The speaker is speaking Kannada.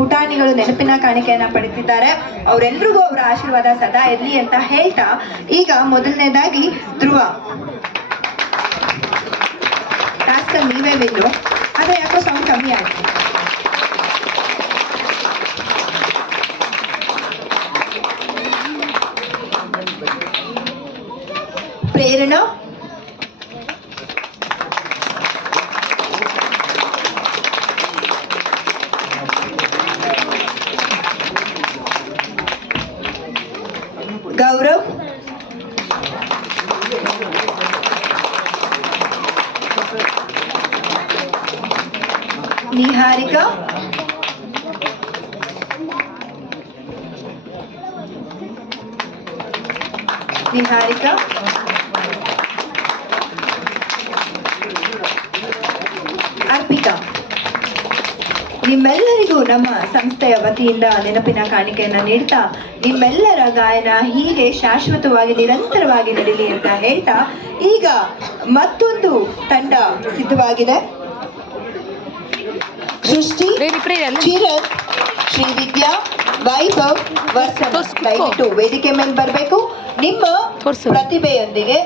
ಪುಟಾಣಿಗಳು ನೆನಪಿನ ಕಾಣಿಕೆಯನ್ನ ಪಡೆದಿದ್ದಾರೆ. ಅವರೆಲ್ರಿಗೂ ಅವರ ಆಶೀರ್ವಾದ ಸದಾ ಇರ್ಲಿ ಅಂತ ಹೇಳ್ತಾ, ಈಗ ಮೊದಲನೇದಾಗಿ ಧ್ರುವ ಟಾಸ್ಕ್ ನೀವೇ ವಿನ್ನು. ಅದೇ ಯಾಕೋ ಸೌಂಡ್ ಕಮ್ಮಿ ಆಯ್ತು. ಪ್ರೇರಣಾ, ಗೌರವ್, ನಿಹಾರಿಕಾ, ಅರ್ಪಿತಾ. ನಿಮ್ಮೆಲ್ಲರಿಗೂ ನಮ್ಮ ಸಂಸ್ಥೆಯ ವತಿಯಿಂದ ನೆನಪಿನ ಕಾಣಿಕೆಯನ್ನ ನೀಡ್ತಾ, ನಿಮ್ಮೆಲ್ಲರ ಗಾಯನ ಹೀಗೆ ಶಾಶ್ವತವಾಗಿ ನಿರಂತರವಾಗಿ ನಡೀಲಿ ಅಂತ ಹೇಳ್ತಾ, ಈಗ ಮತ್ತೊಂದು ತಂಡ ಸಿದ್ಧವಾಗಿದೆ. ಸೃಷ್ಟಿ, ಚಿರನ್, ಶ್ರೀವಿದ್ಯಾ, ವೈಭವ್, ದಯವಿಟ್ಟು ವೇದಿಕೆ ಮೇಲೆ ಬರಬೇಕು ನಿಮ್ಮ ಪ್ರತಿಭೆಯೊಂದಿಗೆ.